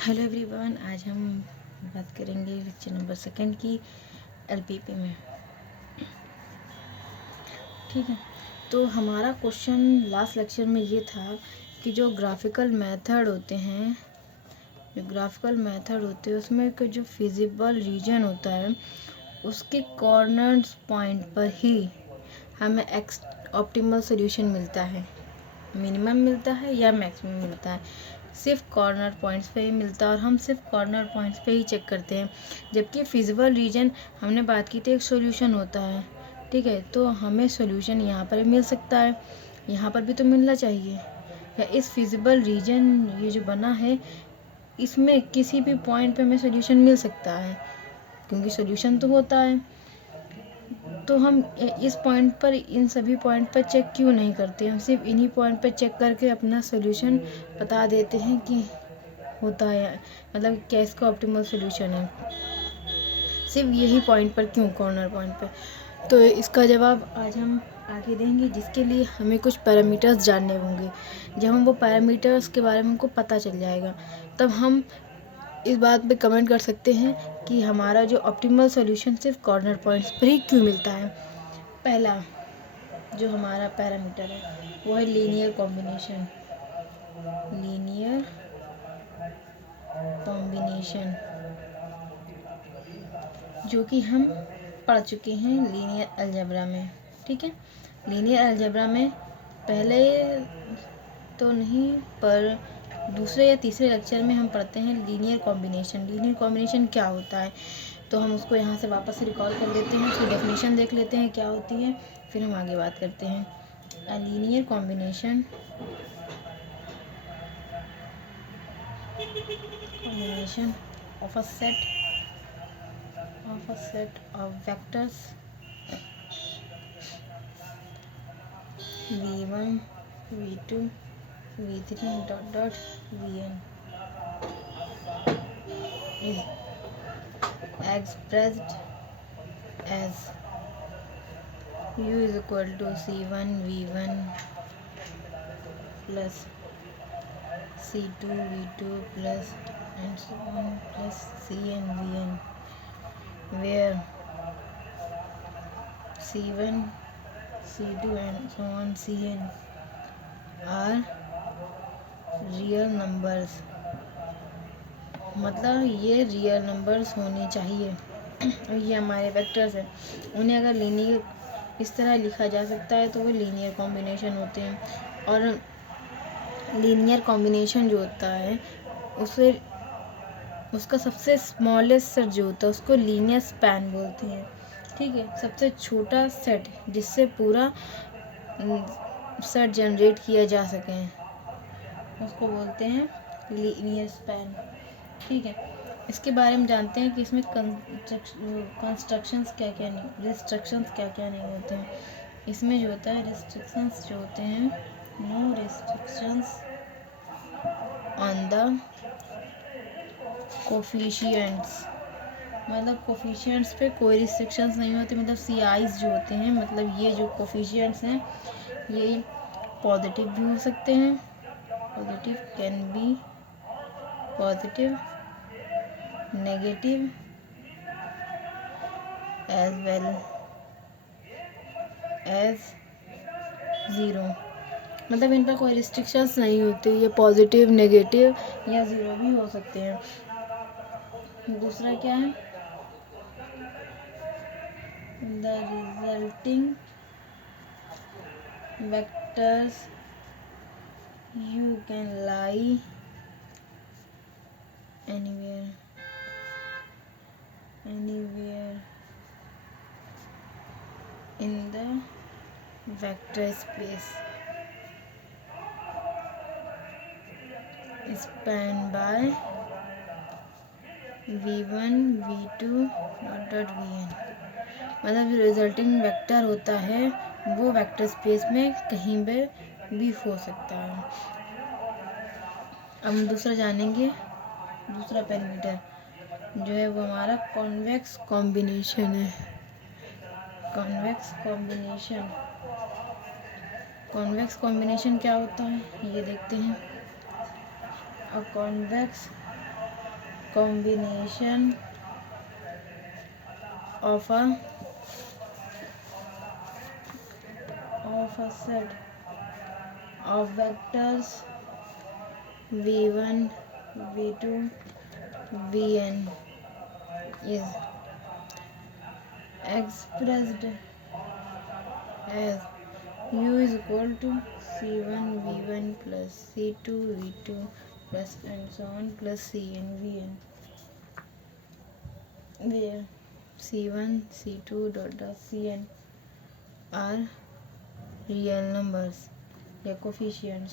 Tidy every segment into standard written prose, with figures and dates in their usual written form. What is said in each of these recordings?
Hello everyone, आज हम बात करेंगे लेक्चर नंबर 2 की एलपीपी में। ठीक है, तो हमारा क्वेश्चन लास्ट लेक्चर में ये था कि जो ग्राफिकल मेथड होते हैं उसमें के जो फिजिबल रीजन होता है उसके कॉर्नर्स पॉइंट पर ही हमें ऑप्टिमल सॉल्यूशन मिलता है। मिनिमम मिलता है या मैक्सिमम मिलता है, सिर्फ कॉर्नर पॉइंट्स पे ही मिलता है और हम सिर्फ कॉर्नर पॉइंट्स पे ही चेक करते हैं। जबकि फिजिबल रीजन हमने बात की थी एक सॉल्यूशन होता है। ठीक है, तो हमें सॉल्यूशन यहाँ पर भी मिल सकता है, यहाँ पर भी तो मिलना चाहिए। या इस फिजिबल रीजन ये जो बना है इसमें किसी भी पॉइंट पे हमें सॉल्यूशन मिल सकता है, क्योंकि सॉल्यूशन तो होता है। तो हम इस पॉइंट पर, इन सभी पॉइंट पर चेक क्यों नहीं करते? हम सिर्फ इन्हीं पॉइंट पर चेक करके अपना सॉल्यूशन बता देते हैं कि होता है, मतलब क्या इसका ऑप्टिमल सॉल्यूशन है, सिर्फ यही पॉइंट पर क्यों, कॉर्नर पॉइंट पर। तो इसका जवाब आज हम आगे देंगे, जिसके लिए हमें कुछ पैरामीटर्स जानने होंगे। जब हम वो पैरामीटर्स के बारे में हमको पता चल जाएगा, तब हम इस बात पे कमेंट कर सकते हैं कि हमारा जो ऑप्टिमल सॉल्यूशन सिर्फ कॉर्नर पॉइंट्स पर ही क्यों मिलता है। पहला जो हमारा पैरामीटर है वो है लीनियर कॉम्बिनेशन। जो कि हम पढ़ चुके हैं लीनियर अलजेब्रा में। ठीक है, लीनियर अलजेब्रा में पहले तो नहीं, पर दूसरे या तीसरे लेक्चर में हम पढ़ते हैं लीनियर कॉम्बिनेशन। लीनियर कॉम्बिनेशन क्या होता है, तो हम उसको यहाँ से वापस रिकॉल कर लेते हैं, उसकी डेफिनेशन देख लेते हैं क्या होती है, फिर हम आगे बात करते हैं। A linear combination of a set of vectors v1 v2 v3 dot vn is expressed as u is equal to c1 v1 plus c2 v2 plus and so on plus cn vn, where c1 c2 and so on cn are real numbers. मतलब ये real numbers होने चाहिए। ये हमारे vectors हैं, उन्हें अगर linear इस तरह लिखा जा सकता है तो वो लीनियर कॉम्बिनेशन होते हैं। और लीनियर कॉम्बिनेशन जो होता है उसे, उसका सबसे स्मॉलेस्ट सेट जो होता है उसको लीनियर स्पैन बोलते हैं। ठीक है, सबसे छोटा सेट जिससे पूरा सेट जनरेट किया जा सके उसको बोलते हैं लीनियर स्पैन। ठीक है, इसके बारे में जानते हैं कि इसमें कंस्ट्रक्शंस क्या क्या नहीं, रिस्ट्रिक्शंस क्या क्या नहीं होते हैं। इसमें जो होता है रिस्ट्रिक्शंस जो होते हैं, no restrictions on the coefficients. मतलब कोफिशिएंट्स पे कोई रिस्ट्रिक्शंस नहीं होती। मतलब सी आईज जो होते हैं, मतलब ये जो कोफिशिएंट्स हैं ये पॉजिटिव भी हो सकते हैं, positive can be positive, negative as well as zero. मतलब इन पर कोई रिस्ट्रिक्शंस नहीं होती, ये पॉजिटिव, नेगेटिव या ज़ीरो भी हो सकते हैं। दूसरा क्या है, the resulting vectors you can lie anywhere in the vector space spanned by v1 v2 dot vn। मतलब जो रिजल्टिंग वेक्टर होता है वो वेक्टर स्पेस में कहीं पे भी हो सकता है। अब हम दूसरा जानेंगे, दूसरा पैरामीटर जो है वो हमारा कॉन्वेक्स कॉम्बिनेशन है। कॉन्वेक्स कॉम्बिनेशन क्या होता है ये देखते हैं। A convex combination of a set of vectors v1 v2 vn is expressed as u is equal to c1 v1 plus c2 v2 plus and so on plus cn vn, where c1 c2 cn are real numbers या coefficients.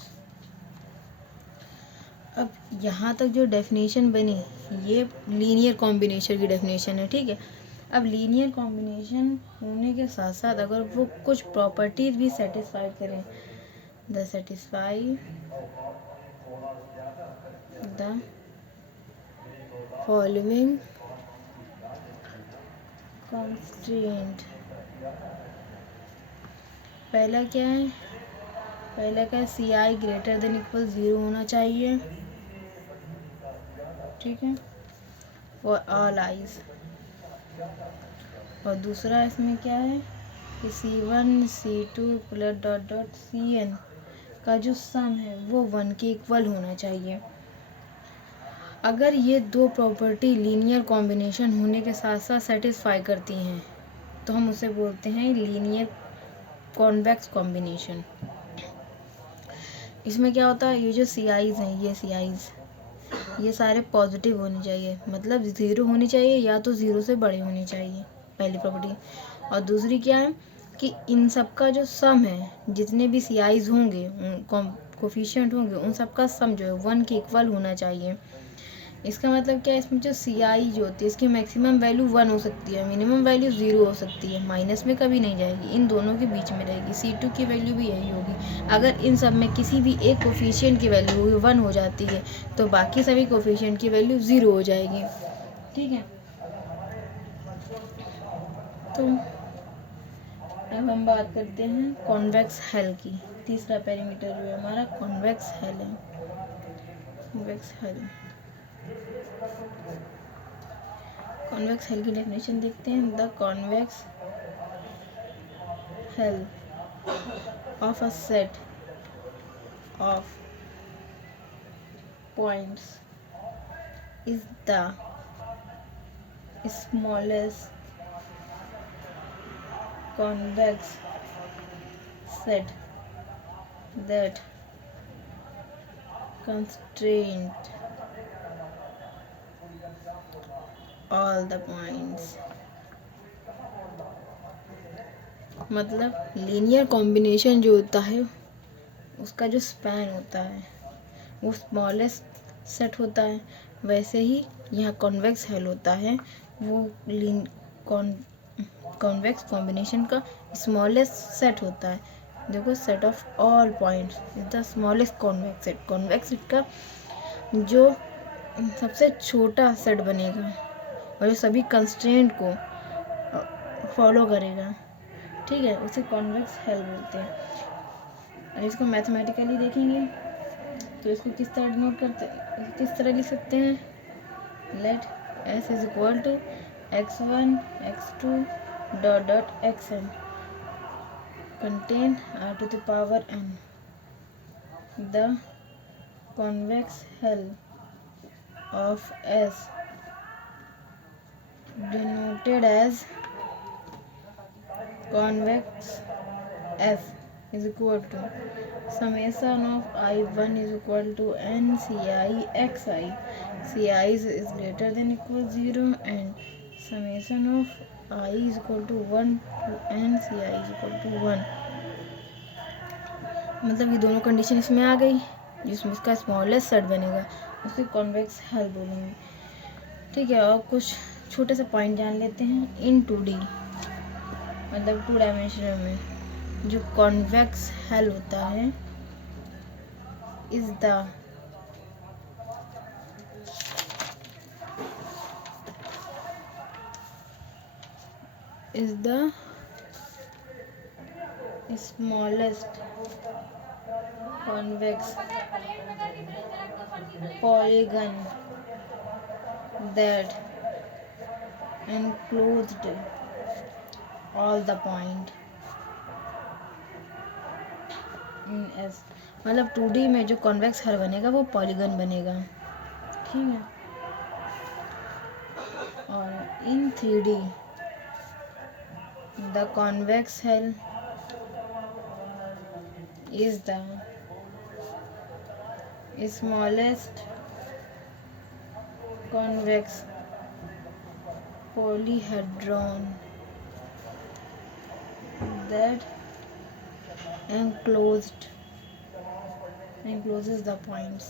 अब यहाँ तक जो definition बनी ये linear combination की definition है, ठीक है। अब लीनियर कॉम्बिनेशन होने के साथ साथ अगर वो कुछ प्रॉपर्टीज भी सेटिस्फाई करें, the satisfy the following constraint. पहला क्या है, सी आई ग्रेटर देन इक्वल 0 होना चाहिए, ठीक है, फॉर ऑल आइज। और दूसरा इसमें क्या है कि C1 C2 plus dot dot Cn का जो सम है वो 1 के इक्वल होना चाहिए। अगर ये दो प्रॉपर्टी लीनियर कॉम्बिनेशन होने के साथ साथ सेटिस्फाई करती हैं तो हम उसे बोलते हैं लीनियर कॉन्वेक्स कॉम्बिनेशन। इसमें क्या होता है, ये जो सी आईज हैं, ये सी आईज ये सारे पॉजिटिव होने चाहिए, मतलब 0 होनी चाहिए या तो 0 से बड़े होने चाहिए, पहली प्रॉपर्टी। और दूसरी क्या है कि इन सब का जो सम है, जितने भी सी आईज होंगे, कोफिशिएंट होंगे, उन सब का सम जो है 1 के इक्वल होना चाहिए। इसका मतलब क्या है, इसमें जो सी आई जो होती है इसकी मैक्सिमम वैल्यू 1 हो सकती है, मिनिमम वैल्यू 0 हो सकती है, माइनस में कभी नहीं जाएगी, इन दोनों के बीच में रहेगी। C2 की वैल्यू भी यही होगी। अगर इन सब में किसी भी एक कोफिशिएंट की वैल्यू 1 हो जाती है तो बाकी सभी कोफिशिएंट की वैल्यू 0 हो जाएगी, ठीक है। तो अब हम बात करते हैं कॉन्वेक्स हेल की। तीसरा पैरामीटर जो है हमारा कॉन्वेक्स हेल है। कॉन्वेक्स हेल की डेफिनेशन देखते हैं। The convex hell of a set of points is the smallest convex set that constraint all the points। मतलब लीनियर कॉम्बिनेशन जो होता है उसका जो स्पैन होता है वो स्मॉलेस्ट सेट होता है, वैसे ही यहाँ कॉन्वेक्स हेल होता है वो कॉन्वेक्स कॉम्बिनेशन का स्मॉलेस्ट सेट होता है। देखो, set of all points is the smallest convex set. Convex set का जो सबसे छोटा सेट बनेगा और जो सभी कंस्ट्रेंट को फॉलो करेगा, ठीक है, उसे कॉन्वेक्स हेल बोलते हैं। और इसको मैथमेटिकली देखेंगे तो इसको किस तरह डिनोट करते हैं, किस तरह लिख सकते हैं, let S is equal to x1 x2 dot dot xn contain r to the power n। The convex hull of S denoted as convex F is equal to summation of I1 is equal to n ci xi। ci is greater than equal 0 and summation of I is equal to 1 to n ci is equal to 1। मतलब ये दोनों condition इसमें आ गई, जिसमें इसका smallest set बनेगा उसे convex hello बोलेंगे, ठीक है। और कुछ छोटे से पॉइंट जान लेते हैं। इन 2D मतलब 2 डायमेंशन में जो कॉन्वेक्स हेल होता है is the smallest convex polygon that enclosed all the point in S। मतलब 2D में जो कॉन्वेक्स हल बनेगा वो पॉलीगन बनेगा, ठीक है। और इन 3D द कॉन्वेक्स हल is the smallest convex polyhedron that encloses the points।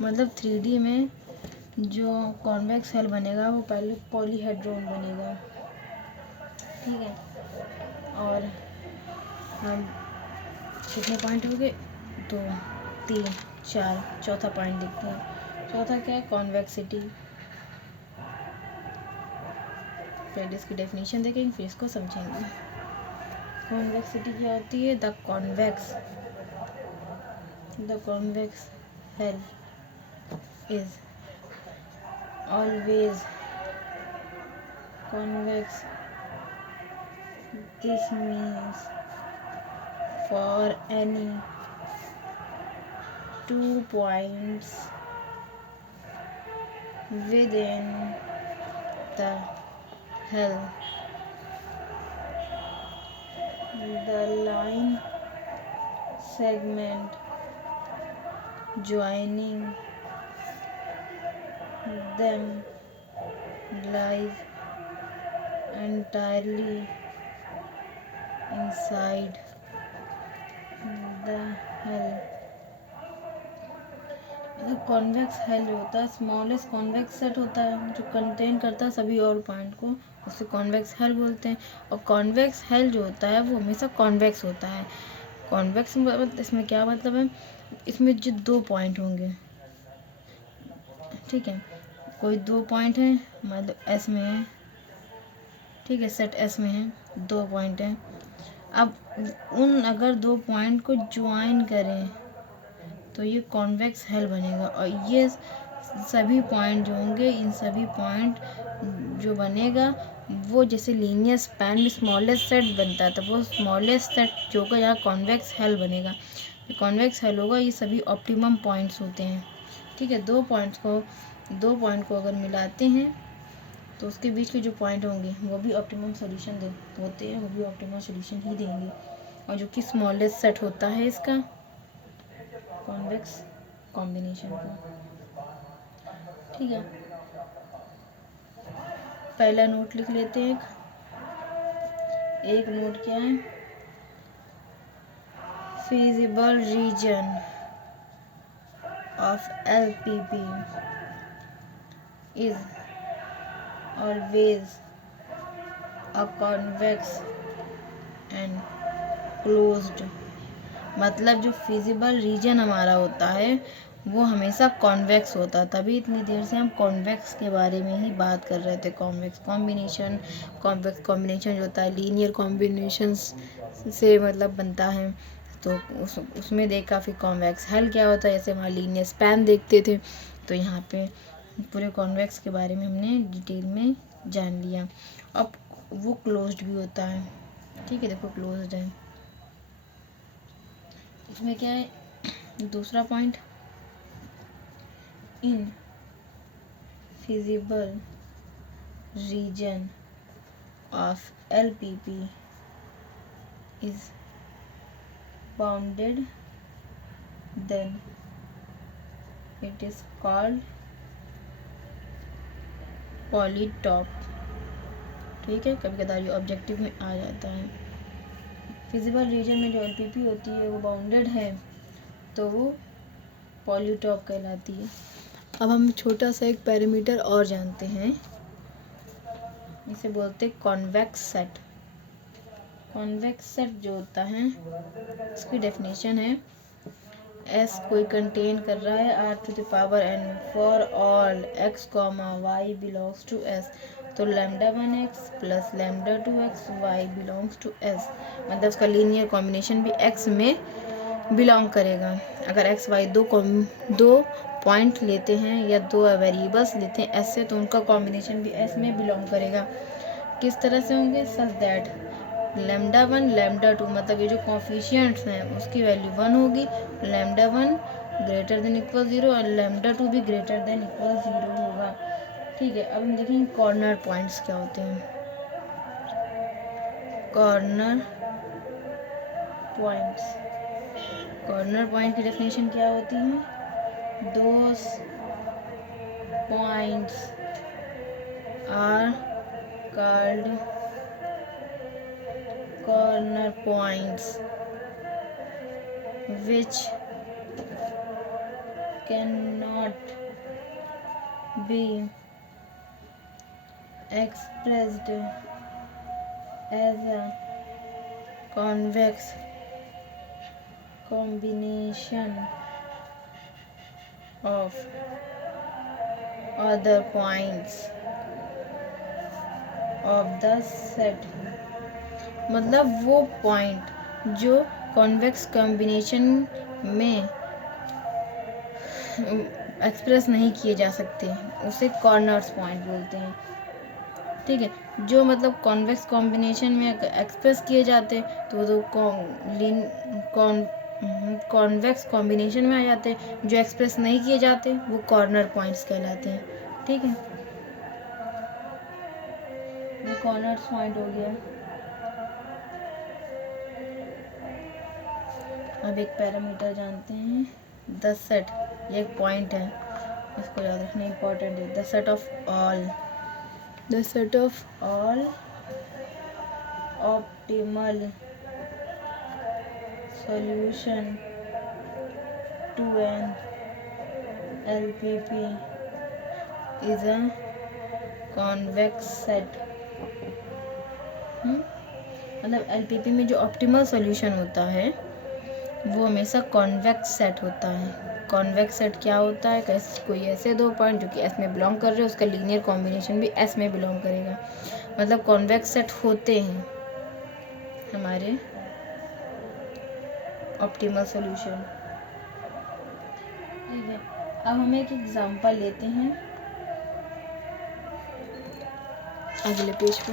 मतलब 3D में जो कॉन्वेक्स हेल बनेगा वो पहले पॉलीहेड्रॉन बनेगा, ठीक है। और हम कितने पॉइंट हो गए, 2 3 4, चौथा पॉइंट देखते हैं। चौथा क्या है, कॉन्वेक्सिटी। पहले इसकी डेफिनेशन देखेंगे फिर इसको समझेंगे। कॉन्वेक्सिटी क्या होती है, the convex hell is always convex. This means for any 2 points within the hull, the line segment joining them lies entirely inside the hull। मतलब कॉन्वेक्स हेल होता है स्मॉलेस्ट कॉन्वेक्स सेट होता है जो कंटेन करता है सभी और पॉइंट को, उसे कॉन्वेक्स हेल बोलते हैं। और कॉन्वेक्स हेल जो होता है वो हमेशा कॉन्वेक्स होता है। कॉन्वेक्स इसमें क्या मतलब है, इसमें जो 2 पॉइंट होंगे, ठीक है। कोई 2 पॉइंट है, मतलब एस में है, ठीक है, सेट एस में है, 2 पॉइंट है। अब अगर 2 पॉइंट को ज्वाइन करें तो ये कॉन्वेक्स हेल बनेगा। और ये सभी पॉइंट जो होंगे, इन सभी पॉइंट जो बनेगा वो जैसे लीनियर स्पैन में स्मॉलेस्ट सेट बनता है, तो वो स्मॉलेस्ट सेट जो होगा यहाँ कॉन्वेक्स हेल बनेगा। कॉन्वेक्स हेल होगा, ये सभी ऑप्टिमम पॉइंट्स होते हैं, ठीक है। 2 पॉइंट को अगर मिलाते हैं तो उसके बीच के जो पॉइंट होंगे वो भी ऑप्टिमम सॉल्यूशन होते हैं, वो भी ऑप्टिमम सॉल्यूशन ही देंगे। और जो कि स्मॉलेस्ट सेट होता है इसका कॉन्वेक्स कॉम्बिनेशन का, ठीक है। पहला नोट लिख लेते हैं। एक नोट क्या है, feasible region of LPP is always a convex and closed। मतलब जो फिजिबल रीजन हमारा होता है वो हमेशा कॉन्वेक्स होता है, तभी इतनी देर से हम कॉन्वेक्स के बारे में ही बात कर रहे थे। कॉन्वेक्स कॉम्बिनेशन जो होता है लीनियर कॉम्बिनेशन से मतलब बनता है, तो उसमें देखा फिर कॉन्वेक्स हेल क्या होता है, जैसे वहाँ लीनियर स्पैन देखते थे, तो यहाँ पे पूरे कॉन्वेक्स के बारे में हमने डिटेल में जान लिया। अब वो क्लोज्ड भी होता है, ठीक है, देखो क्लोज्ड है। इसमें क्या है, दूसरा point, in feasible region of LPP is bounded, then it is called पॉलीटॉप, ठीक है। कभी कदार ये ऑब्जेक्टिव में आ जाता है। फिजिबल रीजन में जो LPP होती है वो बाउंडेड है तो वो पॉलीटॉप कहलाती है। अब हम छोटा सा एक पैरामीटर और जानते हैं, इसे बोलते हैं कॉन्वेक्स सेट। कॉन्वेक्स सेट जो होता है उसकी डेफिनेशन है, S कोई कंटेन कर रहा है r⁴n for all x, y belongs to S, तो λ1x plus λ2x y belongs to S। मतलब उसका लीनियर कॉम्बिनेशन भी x में बिलोंग करेगा। अगर x y दो पॉइंट लेते हैं या दो वेरिएबल्स लेते हैं एस से, तो उनका कॉम्बिनेशन भी एस में बिलोंग करेगा। किस तरह से होंगे? सच दैट लैम्डा 1 लैम्डा 2, मतलब ये जो कोफिशिएंट्स हैं उसकी वैल्यू 1 होगी, लैम्डा 1 ग्रेटर देन इक्वल 0 और लैम्डा 2 भी ग्रेटर देन इक्वल 0 होगा। ठीक है, अब हम देखेंगे कॉर्नर पॉइंट्स क्या होते हैं। कॉर्नर पॉइंट्स, कॉर्नर पॉइंट की डेफिनेशन क्या होती है? Those points are called corner points which cannot be expressed as a convex combination of other points of the set, मतलब वो पॉइंट जो कॉन्वेक्स कॉम्बिनेशन में एक्सप्रेस नहीं किए जा सकते उसे कॉर्नर्स पॉइंट बोलते हैं। ठीक है, जो मतलब कॉन्वेक्स कॉम्बिनेशन में एक्सप्रेस किए जाते तो वो कॉन्वेक्स कॉम्बिनेशन में आ जाते हैं, जो एक्सप्रेस नहीं किए जाते वो कॉर्नर पॉइंट्स कहलाते हैं। ठीक है, ये कॉर्नर्स पॉइंट हो गया। अब एक पैरामीटर जानते हैं, द सेट, ये एक पॉइंट है, इसको याद रखना इम्पोर्टेंट है। The set of all optimal solution to an LPP is a convex set. मतलब LPP में जो ऑप्टिमल सॉल्यूशन होता है वो हमेशा कॉन्वेक्स सेट होता है। कॉन्वेक्स सेट क्या होता है? कोई ऐसे दो पॉइंट जो कि एस में बिलोंग कर रहे हैं, उसका लीनियर कॉम्बिनेशन भी एस में बिलोंग करेगा, मतलब कॉन्वेक्स सेट होते हैं हमारे ऑप्टिमल सॉल्यूशन। ठीक है, अब हम एक एग्जांपल लेते हैं अगले पेज पे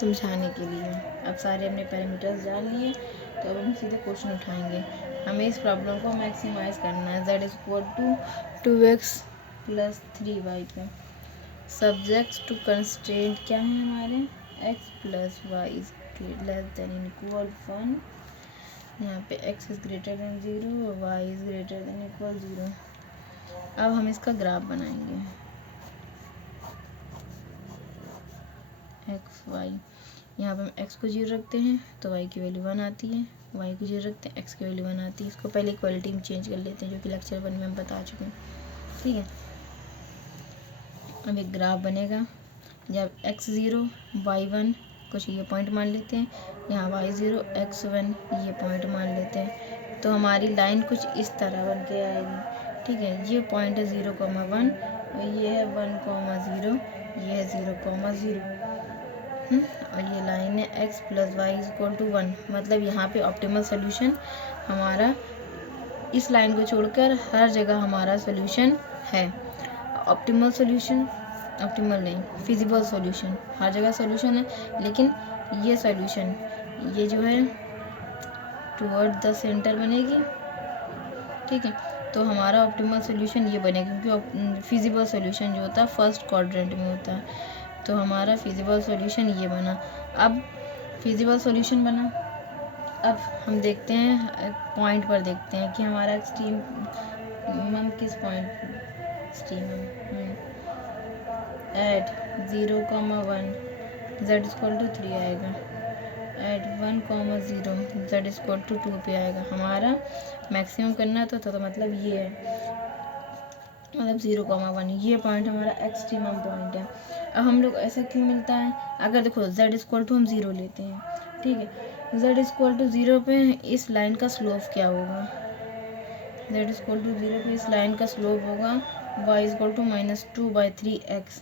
समझाने के लिए। अब सारे हमने पैरामीटर्स जान लिए, तो अब हम सीधे क्वेश्चन उठाएंगे। हमें इस प्रॉब्लम को मैक्सिमाइज करना है। z = 2x + 3y पे सब्जेक्ट्स टू कंस्ट्रेंट क्या है हमारे? x + y > 1, यहाँ पे x > 0 और y > 0। अब हम इसका ग्राफ बनाएंगे। x y, यहाँ पे हम x को 0 रखते हैं तो y की वैल्यू 1 आती है, y को 0 रखते हैं x की वैल्यू 1 आती है। इसको पहले इक्वालिटी में चेंज कर लेते हैं, जो कि लेक्चर 1 में हम बता चुके हैं। ठीक है, अब एक ग्राफ बनेगा। जब x 0 y 1 कुछ ये पॉइंट मान लेते हैं, यहाँ y 0 x 1 ये पॉइंट मान लेते हैं, तो हमारी लाइन कुछ इस तरह बन के आएगी। ठीक है, ये पॉइंट है 0,1 और ये है 1,0, ये है 0,0। और ये लाइन है x + y = 1, मतलब यहाँ पे ऑप्टिमल सोल्यूशन हमारा इस लाइन को छोड़कर हर जगह हमारा सोल्यूशन है। ऑप्टिमल सोल्यूशन, ऑप्टिमल नहीं, फिजिबल सॉल्यूशन, हर जगह सॉल्यूशन है, लेकिन ये सॉल्यूशन ये जो है टुवर्ड द सेंटर बनेगी। ठीक है, तो हमारा ऑप्टिमल सॉल्यूशन ये बनेगा, क्योंकि फिजिबल सॉल्यूशन जो होता है फर्स्ट क्वाड्रेंट में होता है, तो हमारा फिजिबल सॉल्यूशन ये बना। अब फिजिबल सॉल्यूशन बना, अब हम देखते हैं पॉइंट पर देखते हैं कि हमारा एक्सट्रीम किस पॉइंट एक्सट्रीम एट 0,1 z = 3 आएगा, एट 1,0 z = 2 पे आएगा। हमारा मैक्सिमम करना है तो मतलब ये है, मतलब 0,1 ये पॉइंट हमारा एक्सट्रीमम पॉइंट है। अब हम लोग ऐसा क्यों मिलता है? अगर देखो z = हम 0 लेते हैं, ठीक है, z = 0 पे इस लाइन का स्लोप क्या होगा? z = 0 पे इस लाइन का स्लोप होगा y = -2/3x।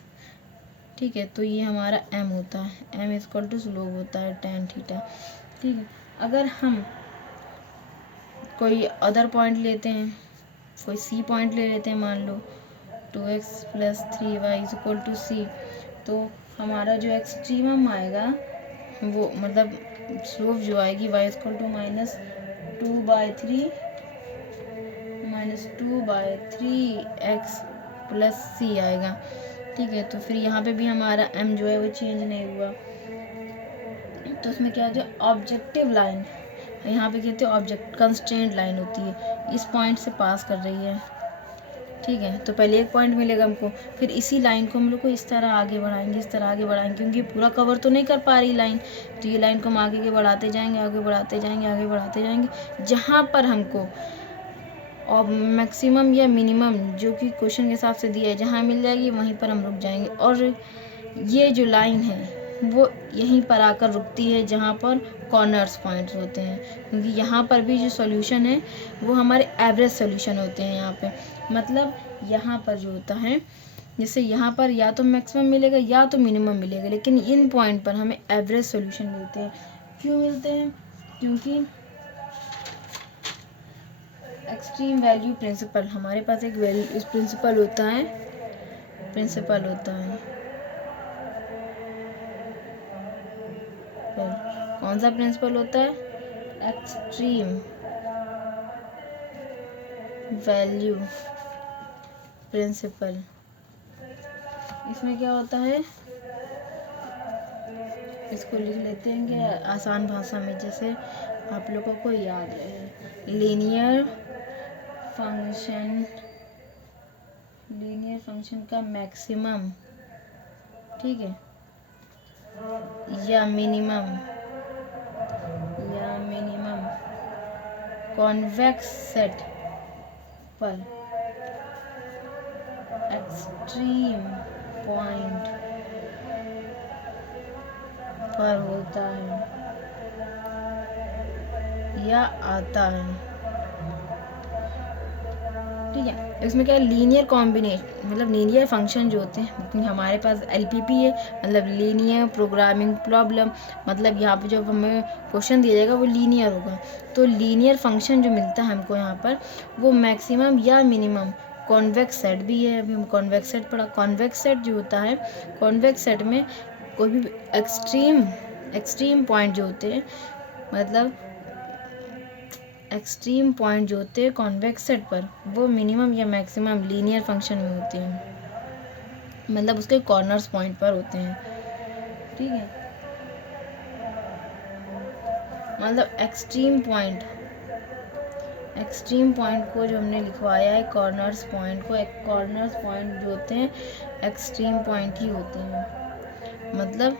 ठीक है, तो ये हमारा m होता है, m = स्लोप होता है tan थीटा। ठीक है, अगर हम कोई अदर पॉइंट लेते हैं कोई सी पॉइंट ले लेते हैं, मान लो 2x + 3y = c। तो हमारा जो एक्सट्रीमम आएगा वो मतलब स्लोप जो आएगी y = -2/3x + c आएगा। ठीक है, तो फिर यहाँ पे भी हमारा m जो है वो चेंज नहीं हुआ। तो उसमें क्या हो जाए, ऑब्जेक्टिव लाइन, यहाँ पे कहते हैं ऑब्जेक्ट कंस्ट्रेंट लाइन होती है, इस पॉइंट से पास कर रही है। ठीक है, तो पहले एक पॉइंट मिलेगा हमको, फिर इसी लाइन को हम लोग को इस तरह आगे बढ़ाएंगे, इस तरह आगे बढ़ाएंगे, क्योंकि पूरा कवर तो नहीं कर पा रही लाइन, तो ये लाइन को हम आगे बढ़ाते जाएंगे, आगे बढ़ाते जाएंगे, आगे बढ़ाते जाएंगे, जहाँ पर हमको और मैक्सिमम या मिनिमम जो कि क्वेश्चन के हिसाब से दिया है जहाँ मिल जाएगी वहीं पर हम रुक जाएंगे। और ये जो लाइन है वो यहीं पर आकर रुकती है जहाँ पर कॉर्नर्स पॉइंट्स होते हैं, क्योंकि यहाँ पर भी जो सॉल्यूशन है वो हमारे एवरेज सॉल्यूशन होते हैं यहाँ पे। मतलब यहाँ पर जो होता है, जैसे यहाँ पर या तो मैक्सिमम मिलेगा या तो मिनिमम मिलेगा, लेकिन इन पॉइंट पर हमें एवरेज सॉल्यूशन मिलते हैं। क्यों मिलते हैं? क्योंकि एक्सट्रीम वैल्यू प्रिंसिपल, हमारे पास एक वैल्यू इस प्रिंसिपल होता है, कौन सा प्रिंसिपल होता है? Extreme value principle. इसमें क्या होता है, इसको लिख लेते हैं कि आसान भाषा में, जैसे आप लोगों को याद है, लीनियर फंक्शन का मैक्सिमम, ठीक है, या मिनिमम कॉन्वेक्स सेट पर एक्सट्रीम पॉइंट पर होता है या आता है। ठीक है, इसमें क्या है, लीनियर कॉम्बिनेशन, मतलब लीनियर फंक्शन जो होते हैं, हमारे पास LPP है, मतलब लीनियर प्रोग्रामिंग प्रॉब्लम, मतलब यहाँ पे जब हमें क्वेश्चन दिया जाएगा वो लीनियर होगा। तो लीनियर फंक्शन जो मिलता है हमको यहाँ पर, वो मैक्सिमम या मिनिमम, कॉन्वेक्स सेट भी है, अभी हम कॉन्वेक्स सेट पढ़ा। कॉन्वेक्स सेट जो होता है, कॉन्वेक्स सेट में कोई भी एक्सट्रीम पॉइंट जो होते हैं, मतलब एक्सट्रीम पॉइंट जो होते हैं कॉन्वेक्स सेट पर, वो मिनिमम या मैक्सिमम लीनियर फंक्शन में होते हैं, मतलब उसके कॉर्नर्स पॉइंट पर होते हैं। ठीक है, मतलब एक्सट्रीम पॉइंट को जो हमने लिखवाया है कॉर्नर्स पॉइंट को, एक कॉर्नर्स पॉइंट जो होते हैं एक्सट्रीम पॉइंट ही होते हैं। मतलब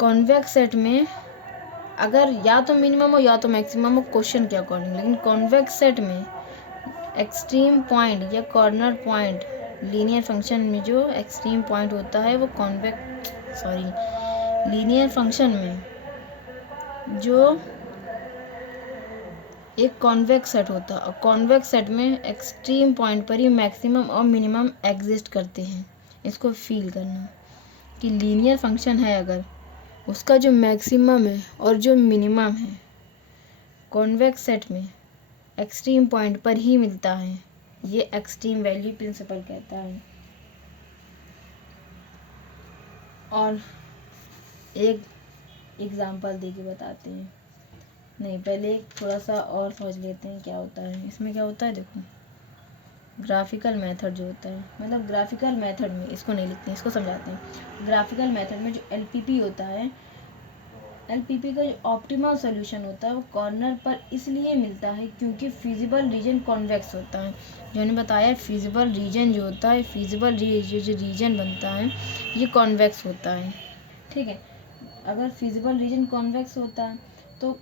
कॉन्वेक्स सेट में अगर या तो मिनिमम हो या तो मैक्सिमम हो क्वेश्चन के अकॉर्डिंग, लेकिन कॉन्वेक्स सेट में एक्सट्रीम पॉइंट या कॉर्नर पॉइंट, लीनियर फंक्शन में जो एक्सट्रीम पॉइंट होता है वो लीनियर फंक्शन में जो एक कॉन्वेक्स सेट होता है, और कॉन्वेक्स सेट में एक्सट्रीम पॉइंट पर ही मैक्सिमम और मिनिमम एग्जिस्ट करते हैं। इसको फील करना कि लीनियर फंक्शन है, अगर उसका जो मैक्सिमम है और जो मिनिमम है कॉन्वेक्स सेट में एक्सट्रीम पॉइंट पर ही मिलता है, ये एक्सट्रीम वैल्यू प्रिंसिपल कहता है। और एक एग्जांपल देके बताते हैं, नहीं पहले थोड़ा सा और समझ लेते हैं क्या होता है। इसमें क्या होता है, देखो ग्राफिकल मेथड जो होता है, मतलब ग्राफिकल मेथड में, इसको नहीं लिखते हैं, इसको समझाते हैं। ग्राफिकल मेथड में जो LPP होता है, LPP का जो ऑप्टिमल सॉल्यूशन होता है वो कॉर्नर पर इसलिए मिलता है क्योंकि फिजिबल रीजन कॉन्वेक्स होता है। जो मैंने बताया, फिजिबल रीजन जो होता है, फिजिबल जो रीजन बनता है ये कॉन्वेक्स होता है। ठीक है, अगर फिजिबल रीजन कॉन्वेक्स होता है तो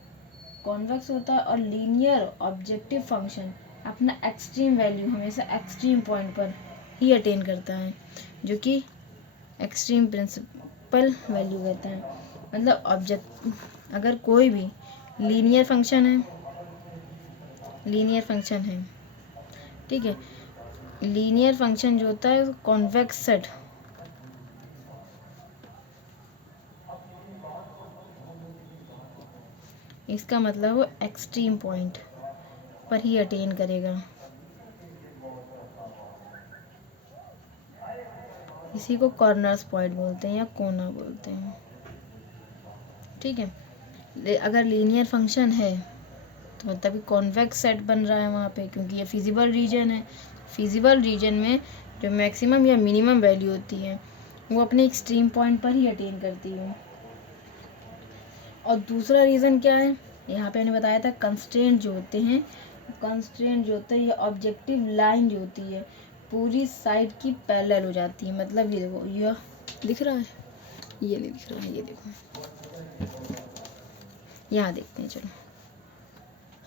कॉन्वेक्स होता है, और लीनियर ऑब्जेक्टिव फंक्शन अपना एक्सट्रीम वैल्यू हमेशा एक्सट्रीम पॉइंट पर ही अटेन करता है, जो कि एक्सट्रीम प्रिंसिपल वैल्यू कहता है। मतलब ऑब्जेक्ट अगर कोई भी लीनियर फंक्शन है, ठीक है, लीनियर फंक्शन जो होता है कॉन्वेक्स सेट इसका मतलब वो एक्सट्रीम पॉइंट पर ही अटेन करेगा। इसी को कॉर्नर्स पॉइंट बोलते हैं या कोना बोलते हैं। ठीक है, अगर लीनियर फंक्शन है तो मतलब कॉन्वेक्स सेट बन रहा है वहाँ पे, क्योंकि ये फिजिबल रीजन है। फिजिबल रीजन में जो मैक्सिमम या मिनिमम वैल्यू होती है वो अपने एक्सट्रीम पॉइंट पर ही अटेन करती है। और दूसरा रीज़न क्या है, यहाँ पे मैंने बताया था कंस्ट्रेंट जो होते हैं, कंस्ट्रेंट जो होता है ये ऑब्जेक्टिव लाइन जो होती है पूरी साइड की पैरेलल हो जाती है। मतलब ये देखो, यह दिख रहा है, ये नहीं दिख रहा है, ये देखो, यहाँ देखते हैं चलो।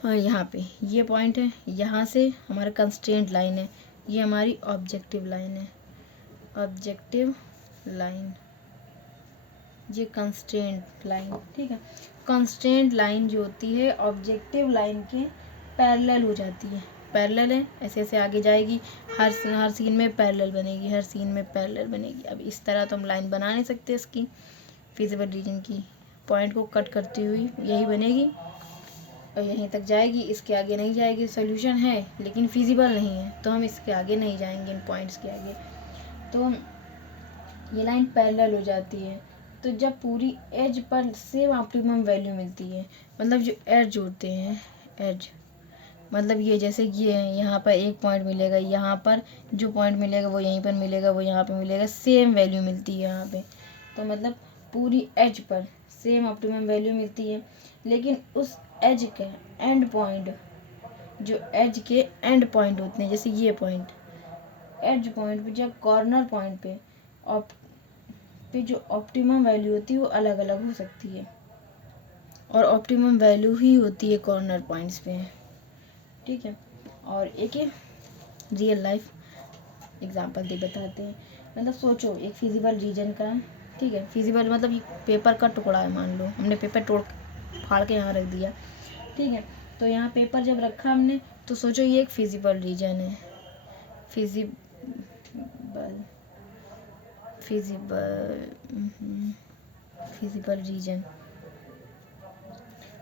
हाँ, यहाँ पे ये पॉइंट है, यहाँ से हमारा कंस्ट्रेंट लाइन है, ये हमारी ऑब्जेक्टिव लाइन है, ऑब्जेक्टिव लाइन, ये कंस्ट्रेंट लाइन। ठीक है, कंस्ट्रेंट लाइन जो होती है ऑब्जेक्टिव लाइन के पैरेलल हो जाती है। पैरेलल है, ऐसे ऐसे आगे जाएगी, हर सीन में पैरेलल बनेगी, हर सीन में पैरेलल बनेगी। अब इस तरह तो हम लाइन बना नहीं सकते इसकी, फिजिबल रीजन की पॉइंट को कट करती हुई यही बनेगी और यहीं तक जाएगी, इसके आगे नहीं जाएगी। सोल्यूशन है लेकिन फिजिबल नहीं है, तो हम इसके आगे नहीं जाएंगे, इन पॉइंट्स के आगे। तो ये लाइन पैरेलल हो जाती है। तो जब पूरी as per same optimum value मिलती है, मतलब जो एज होते हैं, एज मतलब ये जैसे ये है, यहाँ पर एक पॉइंट मिलेगा, यहाँ पर जो पॉइंट मिलेगा वो यहीं पर मिलेगा, वो यहाँ पे मिलेगा, सेम वैल्यू मिलती है यहाँ पे। तो मतलब पूरी as per same optimum value मिलती है, लेकिन उस एज के एंड पॉइंट, जो एज के एंड पॉइंट होते हैं, जैसे ये पॉइंट, एज पॉइंट पे, जब कॉर्नर पॉइंट पे जो ऑप्टिमम वैल्यू होती है वो अलग अलग हो सकती है, और ऑप्टिमम वैल्यू ही होती है कॉर्नर पॉइंट्स पे। ठीक है, और एक रियल लाइफ एग्जांपल दे बताते हैं। मतलब सोचो एक फिजिबल रीजन का, ठीक है, फिजिबल मतलब ये पेपर का टुकड़ा है, मान लो हमने पेपर तोड़ फाड़ के यहाँ रख दिया। ठीक है, तो यहाँ पेपर जब रखा हमने, तो सोचो ये एक फिजिबल रीजन है, फिजिबल रीजन,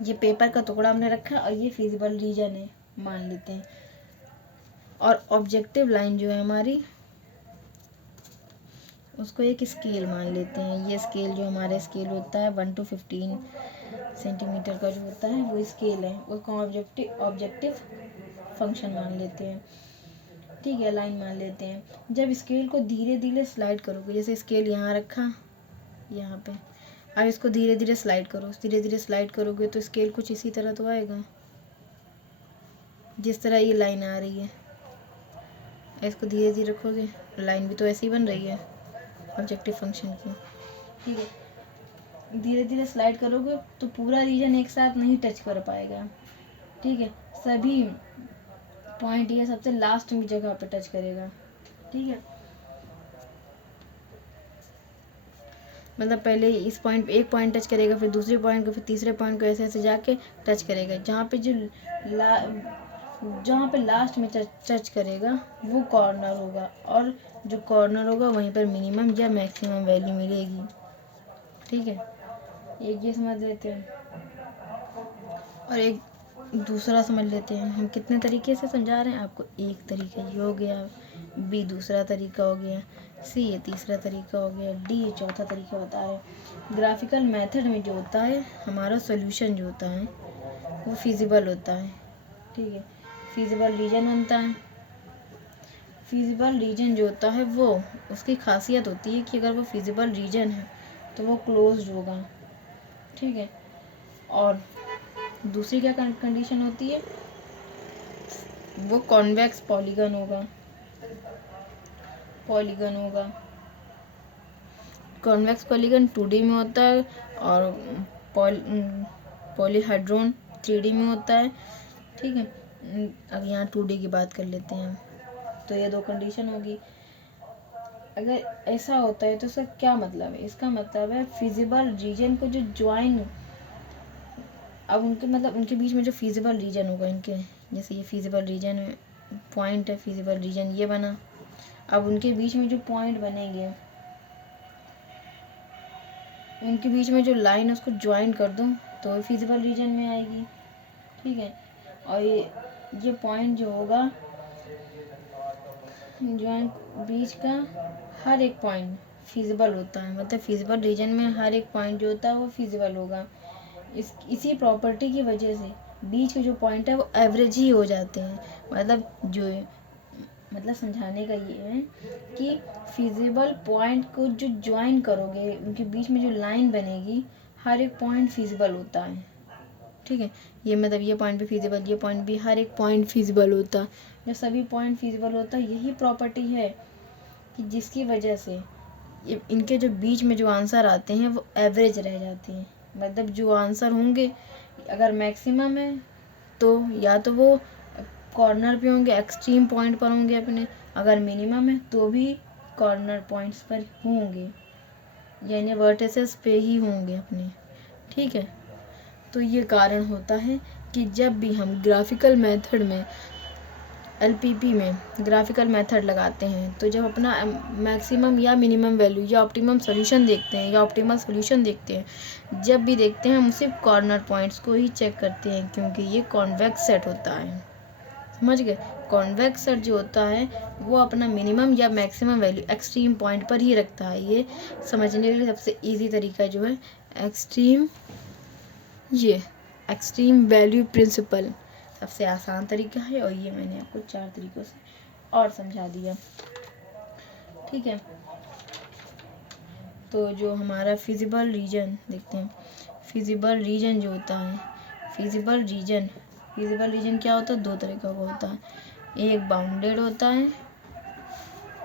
ये पेपर का टुकड़ा हमने रखा और ये फिजिबल रीजन है मान लेते हैं। और ऑब्जेक्टिव लाइन जो है हमारी, उसको एक स्केल मान लेते हैं। ये स्केल जो हमारा स्केल होता है 1 to 15 सेंटीमीटर का जो होता है वो स्केल है, उसको ऑब्जेक्टिव फंक्शन मान लेते हैं। ठीक है, लाइन मान लेते हैं। जब स्केल को धीरे धीरे स्लाइड करोगे, जैसे स्केल यहाँ रखा यहाँ पे, अब इसको धीरे धीरे स्लाइड करो, धीरे धीरे स्लाइड करोगे तो स्केल कुछ इसी तरह तो आएगा, जिस तरह ये लाइन आ रही है। इसको धीरे धीरे रखोगे, लाइन भी तो ऐसे ही बन रही है ऑब्जेक्टिव फंक्शन की। ठीक है, धीरे धीरे स्लाइड करोगे तो पूरा रीजन एक साथ नहीं टच कर पाएगा। ठीक है, सभी पॉइंट ये सबसे लास्ट में जगह पे टच करेगा। ठीक है, मतलब पहले इस पॉइंट पे एक पॉइंट टच करेगा, फिर दूसरे पॉइंट को, फिर तीसरे पॉइंट को, ऐसे ऐसे जाके टच करेगा। जहाँ पे लास्ट में टच करेगा वो कॉर्नर होगा, और जो कॉर्नर होगा वहीं पर मिनिमम या मैक्सिमम वैल्यू मिलेगी। ठीक है, एक ये समझ लेते हैं, और एक दूसरा समझ लेते हैं। हम कितने तरीके से समझा रहे हैं आपको, एक तरीका ये हो गया, बी दूसरा तरीका हो गया, सी ये तीसरा तरीका हो गया, डी ये चौथा तरीका बता रहे हैं। ग्राफिकल मेथड में जो होता है हमारा सॉल्यूशन जो होता है वो फिजिबल होता है। ठीक है, फिजिबल रीजन बनता है। फिजिबल रीजन जो होता है वो, उसकी खासियत होती है कि अगर वो फिजिबल रीजन है तो वो क्लोज्ड होगा। ठीक है, और दूसरी क्या कंडीशन होती है, वो कॉन्वेक्स पॉलीगन होगा, कॉन्वेक्स पॉलीगन 2D में होता है, और पॉलीहेड्रॉन 3D में होता है। ठीक है, अब यहाँ 2D की बात कर लेते हैं। तो ये दो कंडीशन होगी। अगर ऐसा होता है तो इसका क्या मतलब है, इसका मतलब है फिजिबल रीजन को जो ज्वाइन, अब उनके मतलब उनके बीच में जो फिजिबल रीजन होगा, इनके जैसे ये फिजिबल रीजन है, पॉइंट है, फिजिबल रीजन ये बना। अब उनके बीच में जो पॉइंट बनेंगे, उनके बीच में जो लाइन है उसको ज्वाइन कर दूं तो फिजिबल रीजन में आएगी। ठीक है, और ये पॉइंट जो होगा ज्वाइन बीच का हर एक पॉइंट फिजिबल होता है, मतलब फिजिबल रीजन में हर एक पॉइंट जो होता है वो फिजिबल होगा। इसी प्रॉपर्टी की वजह से बीच के जो पॉइंट है वो एवरेज ही हो जाते हैं। मतलब समझाने का ये है कि फिजिबल पॉइंट को जो ज्वाइन करोगे उनके बीच में जो लाइन बनेगी हर एक पॉइंट फिजिबल होता है। ठीक है, ये मतलब ये पॉइंट भी फिजिबल, ये पॉइंट भी, हर एक पॉइंट फिजिबल होता है। जब सभी पॉइंट फिजिबल होता है, यही प्रॉपर्टी है कि जिसकी वजह से इनके जो बीच में जो आंसर आते हैं वो एवरेज रह जाते हैं। मतलब जो आंसर होंगे अगर मैक्सिमम है तो या तो वो कॉर्नर पे होंगे, एक्सट्रीम पॉइंट पर होंगे अपने, अगर मिनिमम है तो भी कॉर्नर पॉइंट्स पर होंगे, यानी वर्टिसेस पे ही होंगे अपने। ठीक है, तो ये कारण होता है कि जब भी हम ग्राफिकल मेथड में LPP में ग्राफिकल मेथड लगाते हैं तो जब अपना मैक्सिमम या मिनिमम वैल्यू या ऑप्टिमम सॉल्यूशन देखते हैं या ऑप्टिमल सॉल्यूशन देखते हैं, जब भी देखते हैं हम सिर्फ कॉर्नर पॉइंट्स को ही चेक करते हैं, क्योंकि ये कॉन्वेक्स सेट होता है। समझ गए, कॉन्वेक्स सेट जो होता है वो अपना मिनिमम या मैक्सिमम वैल्यू एक्सट्रीम पॉइंट पर ही रखता है। ये समझने के लिए सबसे ईजी तरीका जो है एक्सट्रीम वैल्यू प्रिंसिपल सबसे आसान तरीका है, और ये मैंने आपको 4 तरीकों से और समझा दिया। ठीक है, तो जो हमारा फिजिबल रीजन देखते हैं, फिजिबल रीजन जो होता है, फिजिबल रीजन क्या होता है, 2 तरीका का होता है। एक बाउंडेड होता है,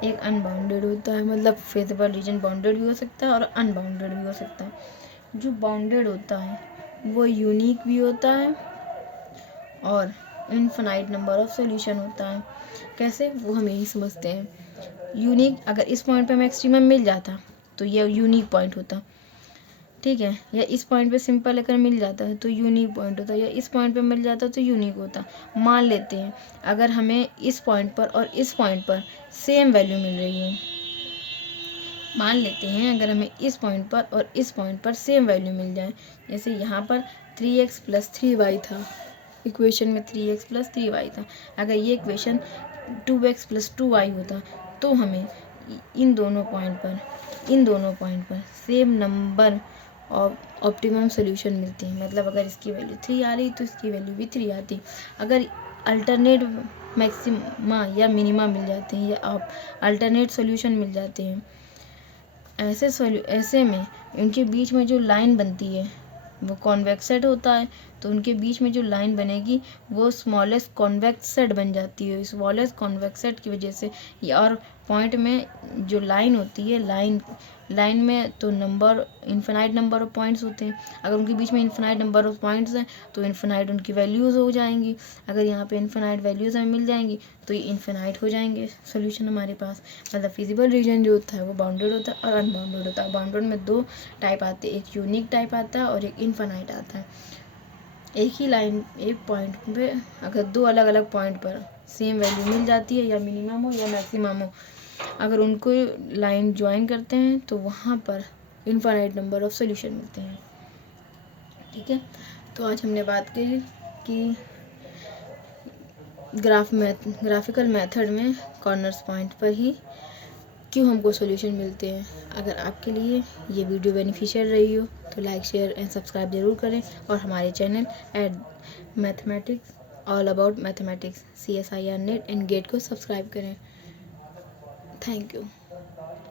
एक अनबाउंडेड होता है। मतलब फिजिबल रीजन बाउंडेड भी हो सकता है और अनबाउंडेड भी हो सकता है। जो बाउंडेड होता है वो यूनिक भी होता है और इनफाइनाइट नंबर ऑफ सॉल्यूशन होता है। कैसे, वो हम यही समझते हैं। यूनिक, अगर इस पॉइंट पे मैक्सिमम मिल जाता तो ये यूनिक पॉइंट होता। ठीक है, या इस पॉइंट पे सिंपल अगर मिल जाता है तो यूनिक पॉइंट होता, या इस पॉइंट पे मिल जाता तो यूनिक होता। मान लेते हैं अगर हमें इस पॉइंट पर और इस पॉइंट पर सेम वैल्यू मिल रही है, मान लेते हैं अगर हमें इस पॉइंट पर और इस पॉइंट पर सेम वैल्यू मिल जाए, जैसे यहाँ पर 3x + 3y था, इक्वेशन में 3x + 3y था। अगर ये इक्वेशन 2x + 2y होता तो हमें इन दोनों पॉइंट पर same number of optimum solution मिलती है। मतलब अगर इसकी वैल्यू 3 आ रही तो इसकी वैल्यू भी 3 आती। अगर अल्टरनेट मैक्सिमा या मिनिमा मिल जाते हैं या अल्टरनेट सॉल्यूशन मिल जाते हैं, ऐसे में उनके बीच में जो लाइन बनती है वो कॉन्वेक्स सेट होता है, तो उनके बीच में जो लाइन बनेगी वो स्मॉलेस्ट कॉन्वेक्स सेट बन जाती है। स्मॉलेस्ट कॉन्वेक्स सेट की वजह से और पॉइंट में जो लाइन होती है, लाइन में तो इनफिनाइट नंबर ऑफ पॉइंट्स होते हैं। अगर उनके बीच में इनफिनाइट नंबर ऑफ पॉइंट्स हैं तो इनफिनाइट उनकी वैल्यूज़ हो जाएंगी। अगर यहाँ पे इनफिनाइट वैल्यूज़ हमें मिल जाएंगी तो ये इनफिनाइट हो जाएंगे सॉल्यूशन हमारे पास। मतलब फिजिबल रीजन जो होता है वो बाउंडेड होता है और अनबाउंडेड होता है। बाउंडेड में 2 टाइप आते हैं, एक यूनिक टाइप आता है और एक इनफिनाइट आता है। एक ही लाइन, एक पॉइंट पे अगर 2 अलग अलग पॉइंट पर सेम वैल्यू मिल जाती है, या मिनिमम हो या मैक्सिमम हो, अगर उनको लाइन ज्वाइन करते हैं तो वहाँ पर इनफाइनाइट नंबर ऑफ सॉल्यूशन मिलते हैं। ठीक है, तो आज हमने बात की कि ग्राफिकल मेथड में कॉर्नर्स पॉइंट पर ही क्यों हमको सॉल्यूशन मिलते हैं। अगर आपके लिए ये वीडियो बेनिफिशियल रही हो तो लाइक, शेयर एंड सब्सक्राइब जरूर करें, और हमारे channel mathematics all about mathematics CSIR NET and GATE को सब्सक्राइब करें। Thank you.